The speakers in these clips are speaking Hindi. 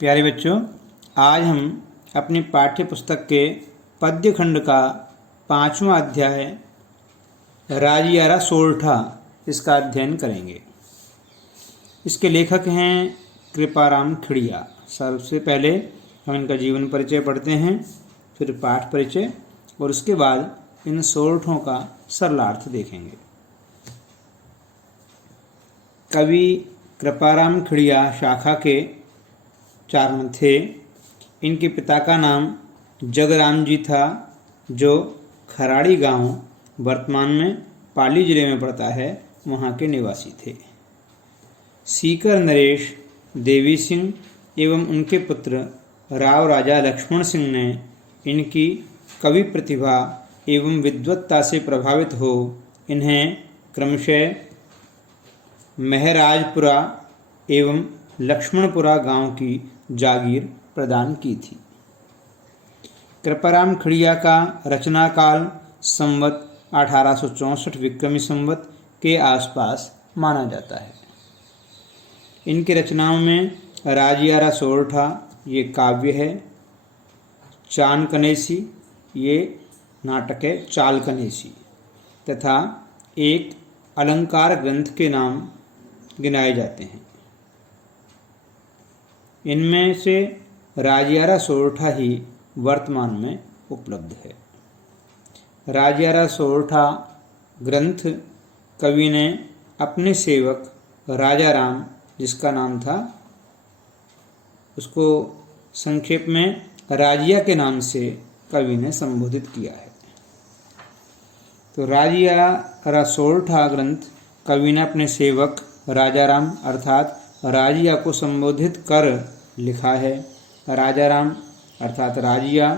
प्यारे बच्चों, आज हम अपनी पाठ्य पुस्तक के पद्य खंड का 5वां अध्याय राजियारा सोरठा इसका अध्ययन करेंगे। इसके लेखक हैं कृपाराम खिड़िया। सबसे पहले हम इनका जीवन परिचय पढ़ते हैं, फिर पाठ परिचय और उसके बाद इन सोरठों का सरलार्थ देखेंगे। कवि कृपाराम खिड़िया शाखा के चारण थे। इनके पिता का नाम जगराम जी था, जो खराड़ी गांव वर्तमान में पाली जिले में पड़ता है, वहां के निवासी थे। सीकर नरेश देवी सिंह एवं उनके पुत्र राव राजा लक्ष्मण सिंह ने इनकी कवि प्रतिभा एवं विद्वत्ता से प्रभावित हो इन्हें क्रमशः महराजपुरा एवं लक्ष्मणपुरा गांव की जागीर प्रदान की थी। कृपाराम खिड़िया का रचना काल संवत 1864 विक्रमी संवत के आसपास माना जाता है। इनकी रचनाओं में राजियारा सोरठा ये काव्य है, चान कनेसी ये नाटक है, चाल कनेसी, तथा एक अलंकार ग्रंथ के नाम गिनाए जाते हैं। इनमें से राजियारा सोरठा ही वर्तमान में उपलब्ध है। राजियारा सोरठा ग्रंथ कवि ने अपने सेवक राजा राम, जिसका नाम था, उसको संक्षेप में राजिया के नाम से कवि ने संबोधित किया है। तो राजियारा सोरठा ग्रंथ कवि ने अपने सेवक राजा राम अर्थात राजिया को संबोधित कर लिखा है। राजा राम अर्थात राजिया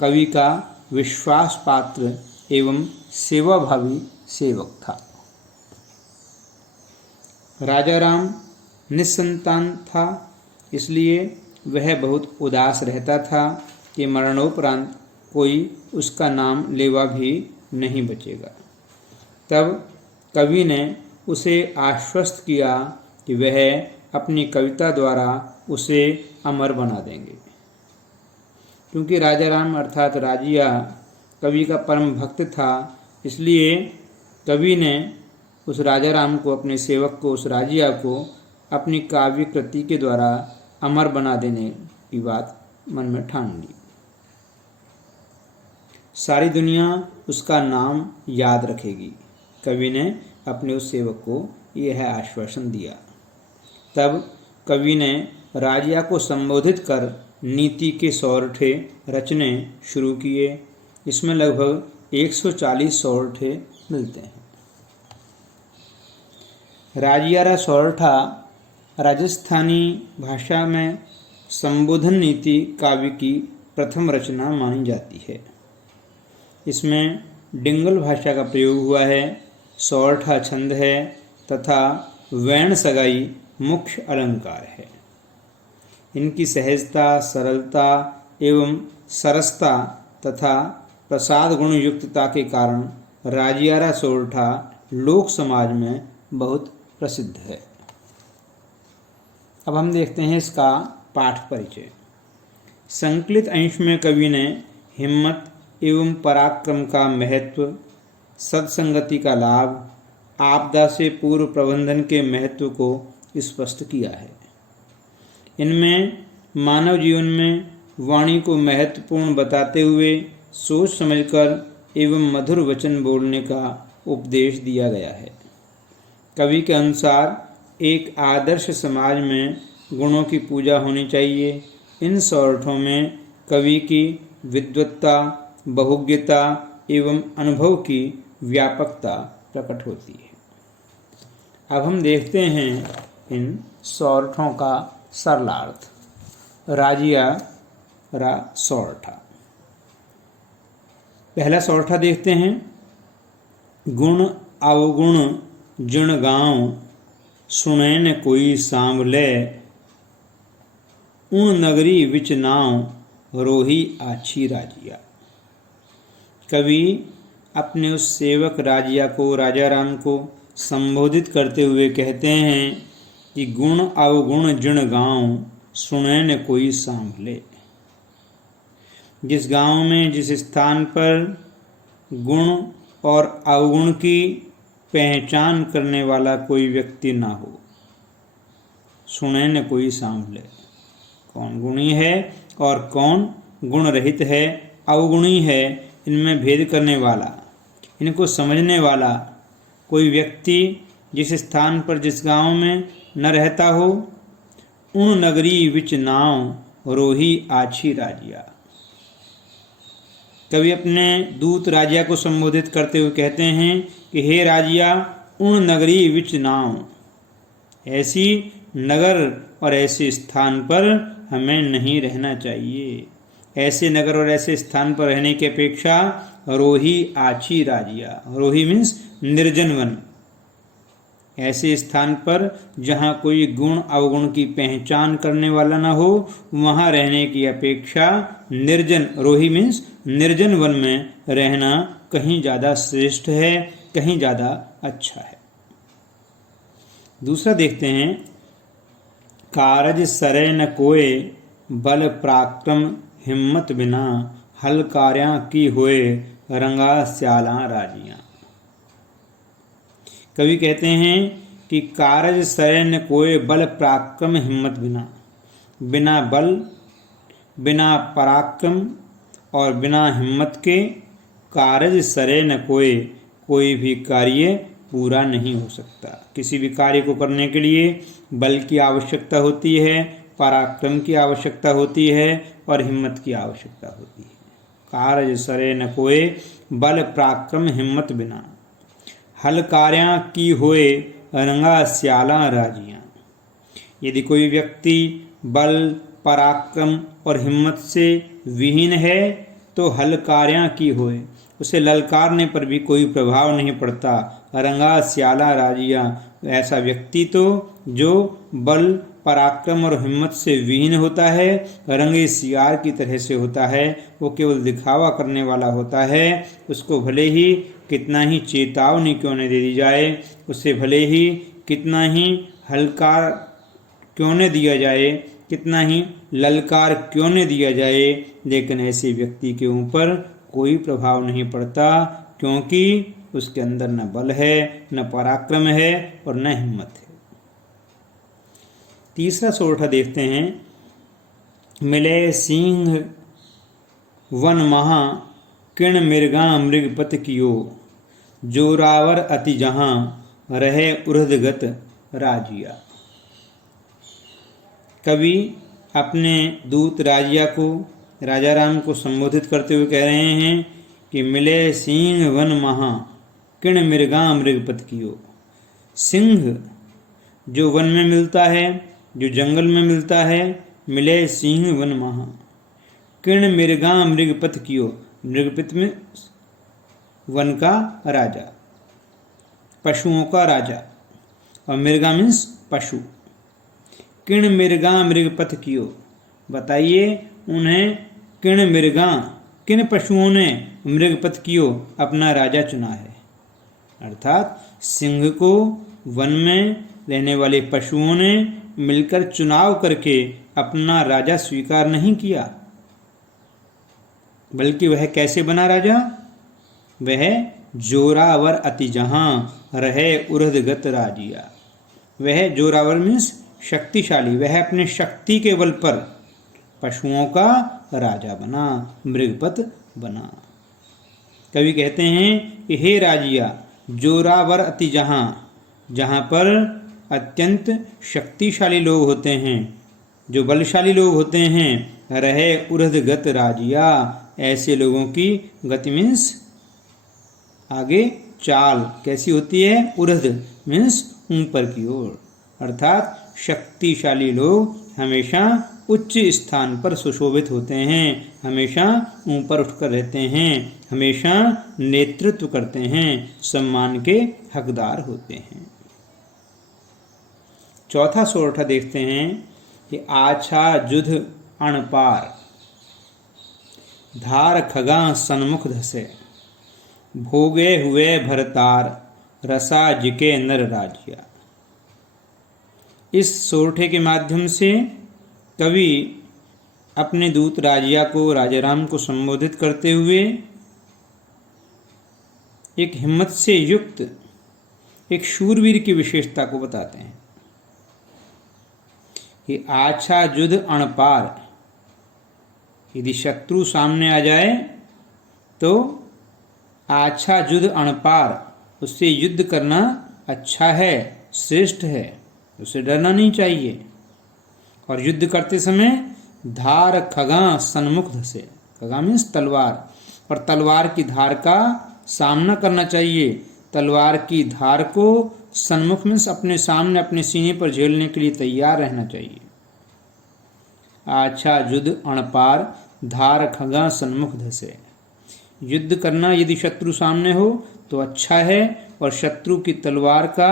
कवि का विश्वास पात्र एवं सेवाभावी सेवक था। राजा राम निसंतान था, इसलिए वह बहुत उदास रहता था कि मरणोपरांत कोई उसका नाम लेवा भी नहीं बचेगा। तब कवि ने उसे आश्वस्त किया कि वह अपनी कविता द्वारा उसे अमर बना देंगे। क्योंकि राजा राम अर्थात राजिया कवि का परम भक्त था, इसलिए कवि ने उस राजा राम को, अपने सेवक को, उस राजिया को अपनी काव्य कृति के द्वारा अमर बना देने की बात मन में ठान ली। सारी दुनिया उसका नाम याद रखेगी, कवि ने अपने उस सेवक को यह आश्वासन दिया। तब कवि ने राजिया को संबोधित कर नीति के सोरठे रचने शुरू किए। इसमें लगभग 140 सोरठे मिलते हैं। राजियारा सोरठा राजस्थानी भाषा में संबोधन नीति काव्य की प्रथम रचना मानी जाती है। इसमें डिंगल भाषा का प्रयोग हुआ है, सोरठा छंद है तथा वैण सगाई मुख्य अलंकार है। इनकी सहजता, सरलता एवं सरसता तथा प्रसाद गुण युक्तता के कारण राजियारा सोरठा लोक समाज में बहुत प्रसिद्ध है। अब हम देखते हैं इसका पाठ परिचय। संकलित अंश में कवि ने हिम्मत एवं पराक्रम का महत्व, सत्संगति का लाभ, आपदा से पूर्व प्रबंधन के महत्व को स्पष्ट किया है। इनमें मानव जीवन में वाणी को महत्वपूर्ण बताते हुए सोच समझकर एवं मधुर वचन बोलने का उपदेश दिया गया है। कवि के अनुसार एक आदर्श समाज में गुणों की पूजा होनी चाहिए। इन सोरठों में कवि की विद्वत्ता, बहुज्ञता एवं अनुभव की व्यापकता प्रकट होती है। अब हम देखते हैं इन सोरठों का सरलार्थ। राजियारा सोरठा। पहला सोरठा देखते हैं। गुण अवगुण जिण गाँव, सुनैन कोई सांवले, उन नगरी विच नाव, रोही आछी राजिया। कवि अपने उस सेवक राजिया को, राजा राम को संबोधित करते हुए कहते हैं कि गुण अवगुण जिण गाँव, सुने न कोई सांभले। जिस गांव में, जिस स्थान पर गुण और अवगुण की पहचान करने वाला कोई व्यक्ति ना हो, सुने न कोई सांभले। कौन गुणी है और कौन गुण रहित है, अवगुणी है, इनमें भेद करने वाला, इनको समझने वाला कोई व्यक्ति जिस स्थान पर, जिस गांव में न रहता हो, उन नगरी विच नाव रोही आछी राजिया। कवि अपने दूत राजिया को संबोधित करते हुए कहते हैं कि हे राजिया, उन नगरी विच नाव, ऐसी नगर और ऐसे स्थान पर हमें नहीं रहना चाहिए। ऐसे नगर और ऐसे स्थान पर रहने की अपेक्षा रोही आछी राजिया, रोही मीन्स निर्जन वन, ऐसे स्थान पर जहाँ कोई गुण अवगुण की पहचान करने वाला न हो, वहाँ रहने की अपेक्षा निर्जन, रोही मीन्स निर्जन वन में रहना कहीं ज़्यादा श्रेष्ठ है, कहीं ज़्यादा अच्छा है। दूसरा देखते हैं, कारज सरे न कोय बल पराक्रम हिम्मत बिना, हल कार्यां की होए रंगा स्याला राजियां। कवि कहते हैं कि कारज सरे न कोय बल पराक्रम हिम्मत बिना, बिना बल, बिना पराक्रम और बिना हिम्मत के कारज सरे न कोई भी कार्य पूरा नहीं हो सकता। किसी भी कार्य को करने के लिए बल की आवश्यकता होती है, पराक्रम की आवश्यकता होती है और हिम्मत की आवश्यकता होती है। कारज सरे न कोय बल पराक्रम हिम्मत बिना, हल कार्यां की होए रंगा स्याला राजियां। यदि कोई व्यक्ति बल, पराक्रम और हिम्मत से विहीन है तो हल कार्यां की होए, उसे ललकारने पर भी कोई प्रभाव नहीं पड़ता। रंगा स्याला राजियां, ऐसा व्यक्ति तो जो बल, पराक्रम और हिम्मत से विहीन होता है, रंगे सियार की तरह से होता है, वो केवल दिखावा करने वाला होता है। उसको भले ही कितना ही चेतावनी क्यों न दे दी जाए, उसे भले ही कितना ही हलकार क्यों न दिया जाए, कितना ही ललकार क्यों न दिया जाए, लेकिन ऐसे व्यक्ति के ऊपर कोई प्रभाव नहीं पड़ता, क्योंकि उसके अंदर न बल है, न पराक्रम है और न हिम्मत है। तीसरा सोरठा देखते हैं, मिले सिंह वन महा किण मृगा मृगपत कियो, जोरावर अति जहां रहे उर्धगत राजिया। कवि अपने दूत राजिया को, राजा राम को संबोधित करते हुए कह रहे हैं कि मिले सिंह वन महा किण मृगा मृगपत कियो। सिंह जो वन में मिलता है, जो जंगल में मिलता है, मिले सिंह वन महा किण मृगा मृगपत कियो। मृगपत में वन का राजा, पशुओं का राजा, और मृगा मीन्स पशु। किण मृगा मृगपथ कियो, बताइए उन्हें किण मृगा, किन पशुओं ने मृगपथ कियो अपना राजा चुना है। अर्थात सिंह को वन में रहने वाले पशुओं ने मिलकर चुनाव करके अपना राजा स्वीकार नहीं किया, बल्कि वह कैसे बना राजा? वह जोरावर अति जहां रहे उर्धगत राजिया। वह जोरावर मीन्स शक्तिशाली, वह अपने शक्ति के बल पर पशुओं का राजा बना, मृगपत बना। कवि कहते हैं कि हे राजिया, जोरावर अति जहां, जहां पर अत्यंत शक्तिशाली लोग होते हैं, जो बलशाली लोग होते हैं, रहे उर्धगत राजिया, ऐसे लोगों की गति मीन्स आगे चाल कैसी होती है? उर्ध मीन्स ऊपर की ओर। अर्थात शक्तिशाली लोग हमेशा उच्च स्थान पर सुशोभित होते हैं, हमेशा ऊपर उठकर रहते हैं, हमेशा नेतृत्व करते हैं, सम्मान के हकदार होते हैं। चौथा सोरठा देखते हैं कि आछा जुध अणपार, धार खगा सन्मुख धसे, भोगे हुए भरतार, रसा जिके नर राजिया। इस सोरठे के माध्यम से कवि अपने दूत राजिया को, राजाराम को संबोधित करते हुए एक हिम्मत से युक्त एक शूरवीर की विशेषता को बताते हैं कि आछा युद्ध अणपार, यदि शत्रु सामने आ जाए तो आछा युद्ध अणपार, उससे युद्ध करना अच्छा है, श्रेष्ठ है, उससे डरना नहीं चाहिए। और युद्ध करते समय धार खगा सन्मुख धसे, खगा मीन्स तलवार, और तलवार की धार का सामना करना चाहिए। तलवार की धार को सन्मुख मीन्स अपने सामने, अपने सीने पर झेलने के लिए तैयार रहना चाहिए। आछा युद्ध अणपार, धार खगा सन्मुख धसे। युद्ध करना यदि शत्रु सामने हो तो अच्छा है, और शत्रु की तलवार का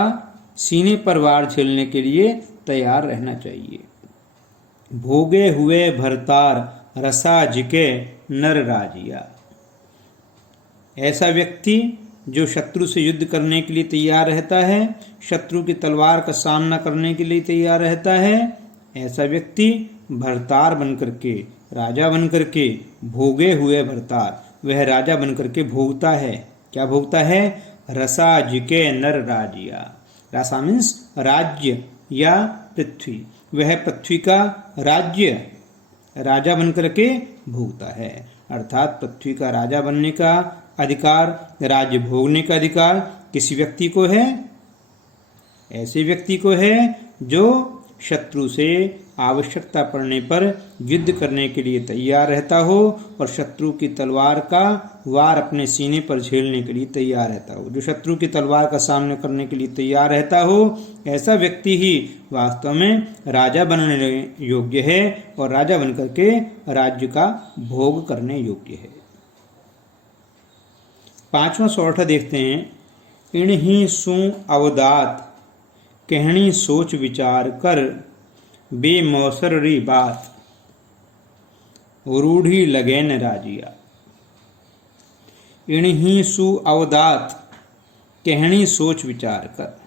सीने पर वार झेलने के लिए तैयार रहना चाहिए। भोगे हुए भरतार, रसा जिके नर राजिया। ऐसा व्यक्ति जो शत्रु से युद्ध करने के लिए तैयार रहता है, शत्रु की तलवार का सामना करने के लिए तैयार रहता है, ऐसा व्यक्ति भरतार बनकर के, राजा बनकर के, भोगे हुए भरतार, वह राजा बनकर के भोगता है। क्या भोगता है? रसा जिके नर राजिया। रसा मीन्स राज्य या पृथ्वी, वह पृथ्वी का राज्य राजा बनकर के भोगता है। अर्थात पृथ्वी का राजा बनने का अधिकार, राज्य भोगने का अधिकार किसी व्यक्ति को है? ऐसे व्यक्ति को है जो शत्रु से आवश्यकता पड़ने पर युद्ध करने के लिए तैयार रहता हो और शत्रु की तलवार का वार अपने सीने पर झेलने के लिए तैयार रहता हो। जो शत्रु की तलवार का सामना करने के लिए तैयार रहता हो, ऐसा व्यक्ति ही वास्तव में राजा बनने योग्य है और राजा बनकर के राज्य का भोग करने योग्य है। पांचवा सोरठा देखते हैं। इन्हीं सु अवदात, कहनी सोच विचार कर, बेमौसर री बात, रूढ़ी लगे न राजिया। इन्हीं सु अवदात, कहनी सोच विचार कर।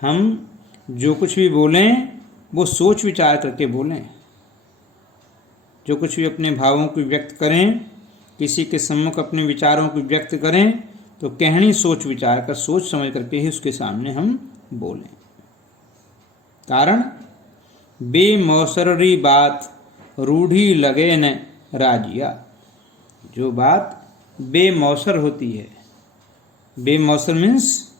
हम जो कुछ भी बोलें वो सोच विचार करके बोलें। जो कुछ भी अपने भावों को व्यक्त करें, किसी के सम्मुख अपने विचारों को व्यक्त करें, तो कहनी सोच विचार कर, सोच समझ करके ही उसके सामने हम बोलें। कारण बेमौसरी बात, रूढ़ी लगे न राजिया। जो बात बेमौसर होती है, बेमौसर मीन्स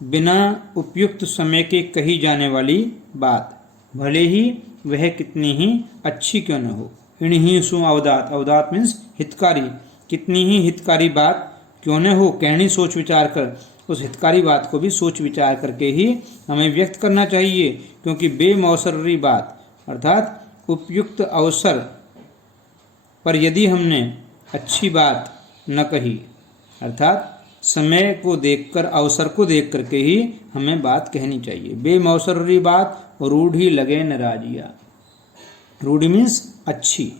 बिना उपयुक्त समय के कही जाने वाली बात, भले ही वह कितनी ही अच्छी क्यों न हो। इन्हीं सु अवदात, अवदात मीन्स हितकारी, कितनी ही हितकारी बात क्यों न हो, कहनी सोच विचार कर, उस हितकारी बात को भी सोच विचार करके ही हमें व्यक्त करना चाहिए। क्योंकि बेमौसरी बात अर्थात उपयुक्त अवसर पर यदि हमने अच्छी बात न कही, अर्थात समय को देखकर, अवसर को देख करके ही हमें बात कहनी चाहिए। बेमौसरी बात, रूढ़ी लगे न राजिया। रूढ़ी मीन्स अच्छी,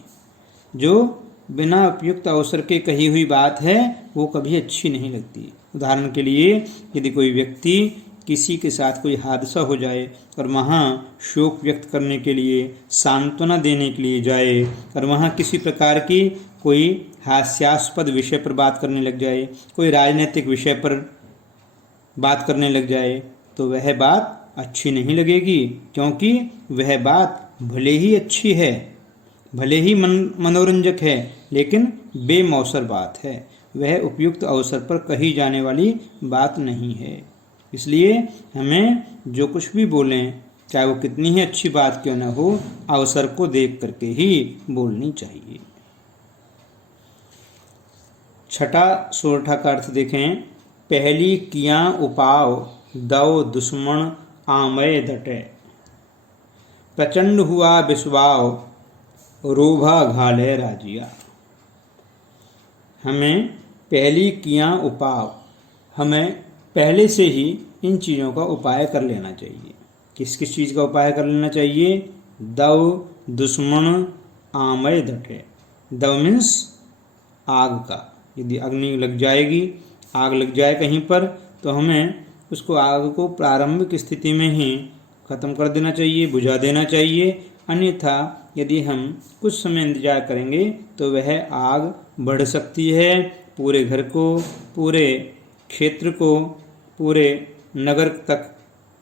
जो बिना उपयुक्त अवसर के कही हुई बात है वो कभी अच्छी नहीं लगती। उदाहरण के लिए, यदि कोई व्यक्ति किसी के साथ कोई हादसा हो जाए और वहाँ शोक व्यक्त करने के लिए, सांत्वना देने के लिए जाए और वहाँ किसी प्रकार की कोई हास्यास्पद विषय पर बात करने लग जाए, कोई राजनीतिक विषय पर बात करने लग जाए, तो वह बात अच्छी नहीं लगेगी। क्योंकि वह बात भले ही अच्छी है, भले ही मनोरंजक है, लेकिन बेमौसर बात है, वह उपयुक्त अवसर पर कही जाने वाली बात नहीं है। इसलिए हमें जो कुछ भी बोलें, चाहे वो कितनी ही अच्छी बात क्यों न हो, अवसर को देख करके ही बोलनी चाहिए। छठा सोरठा का अर्थ देखें। पहली किया उपाव, दो दुश्मन आमय डटे, प्रचंड हुआ विश्वाव, रोभा घाले राजिया। हमें पहली किया उपाव, हमें पहले से ही इन चीज़ों का उपाय कर लेना चाहिए। किस किस चीज़ का उपाय कर लेना चाहिए? दव दुश्मन आमय डटे। दव मीन्स आग का, यदि अग्नि लग जाएगी, आग लग जाए कहीं पर, तो हमें उसको, आग को प्रारंभिक स्थिति में ही ख़त्म कर देना चाहिए, बुझा देना चाहिए। अन्यथा यदि हम कुछ समय इंतजार करेंगे तो वह आग बढ़ सकती है, पूरे घर को, पूरे क्षेत्र को, पूरे नगर तक,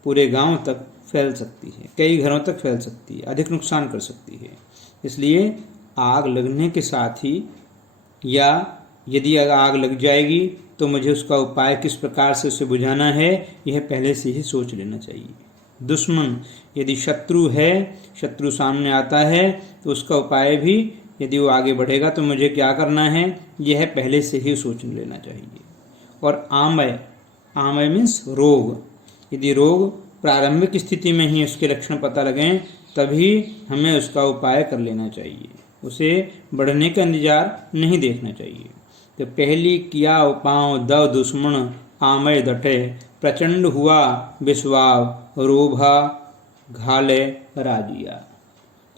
पूरे गांव तक फैल सकती है, कई घरों तक फैल सकती है, अधिक नुकसान कर सकती है। इसलिए आग लगने के साथ ही, या यदि आग लग जाएगी तो मुझे उसका उपाय किस प्रकार से उसे बुझाना है, यह पहले से ही सोच लेना चाहिए। दुश्मन यदि शत्रु है, शत्रु सामने आता है, तो उसका उपाय भी, यदि वो आगे बढ़ेगा तो मुझे क्या करना है, यह पहले से ही सोच लेना चाहिए। और आमय, आमय मीन्स रोग, यदि रोग प्रारंभिक स्थिति में ही उसके लक्षण पता लगें तभी हमें उसका उपाय कर लेना चाहिए, उसे बढ़ने का इंतजार नहीं देखना चाहिए। तो पहली किया उपाय दव दुश्मन आमय डटे, प्रचंड हुआ विश्वाव रोभा घाले राजिया।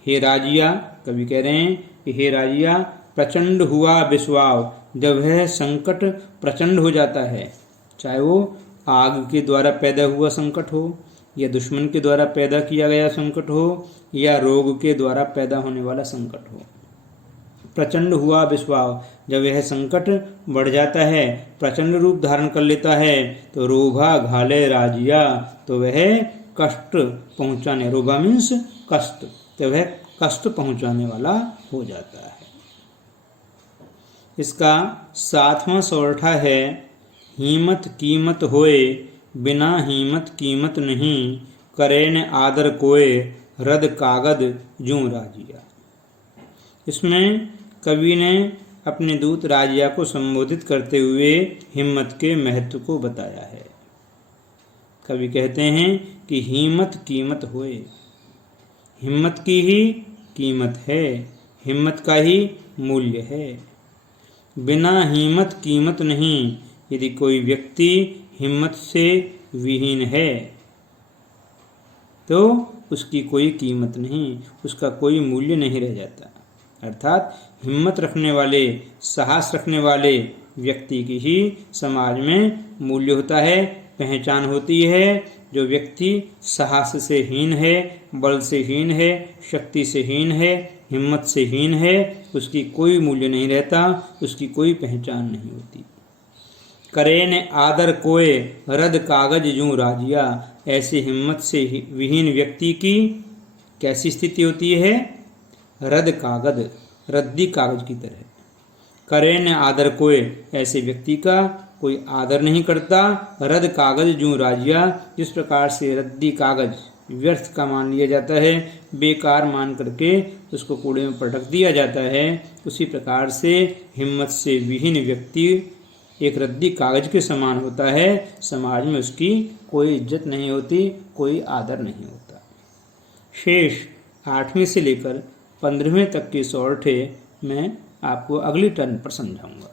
हे राजिया, कवि कह रहे हैं कि हे राजिया, प्रचंड हुआ विश्वाव, जब वह संकट प्रचंड हो जाता है, चाहे वो आग के द्वारा पैदा हुआ संकट हो, या दुश्मन के द्वारा पैदा किया गया संकट हो, या रोग के द्वारा पैदा होने वाला संकट हो। प्रचंड हुआ विश्वाव, जब यह संकट बढ़ जाता है, प्रचंड रूप धारण कर लेता है, तो रोभा घाले राजिया, तो वह कष्ट पहुंचाने, रोभा मीन्स कष्ट, तो वह कष्ट पहुंचाने वाला हो जाता है। इसका 7वां सोरठा है, हिम्मत कीमत होए बिना हिम्मत कीमत नहीं, करे न आदर कोय रद कागद जूं राजिया। इसमें कवि ने अपने दूत राजिया को संबोधित करते हुए हिम्मत के महत्व को बताया है। कवि कहते हैं कि हिम्मत कीमत होए, हिम्मत की ही कीमत है, हिम्मत का ही मूल्य है। बिना हिम्मत कीमत नहीं, यदि कोई व्यक्ति हिम्मत से विहीन है तो उसकी कोई कीमत नहीं, उसका कोई मूल्य नहीं रह जाता। अर्थात हिम्मत रखने वाले, साहस रखने वाले व्यक्ति की ही समाज में मूल्य होता है, पहचान होती है। जो व्यक्ति साहस से हीन है, बल से हीन है, शक्ति से हीन है, हिम्मत से हीन है, उसकी कोई मूल्य नहीं रहता, उसकी कोई पहचान नहीं होती। करे ने आदर कोय रद कागज जूं राजिया, ऐसे हिम्मत से विहीन व्यक्ति की कैसी स्थिति होती है, रद कागज, रद्दी कागज की तरह। करे न आदर कोय, ऐसे व्यक्ति का कोई आदर नहीं करता। रद कागज जूं राजिया, जिस प्रकार से रद्दी कागज व्यर्थ का मान लिया जाता है, बेकार मान करके उसको कूड़े में पटक दिया जाता है, उसी प्रकार से हिम्मत से विहीन व्यक्ति एक रद्दी कागज के समान होता है। समाज में उसकी कोई इज्जत नहीं होती, कोई आदर नहीं होता। शेष 8वें से लेकर 15वें तक के सोरठे मैं आपको अगली टर्न पर समझाऊंगा।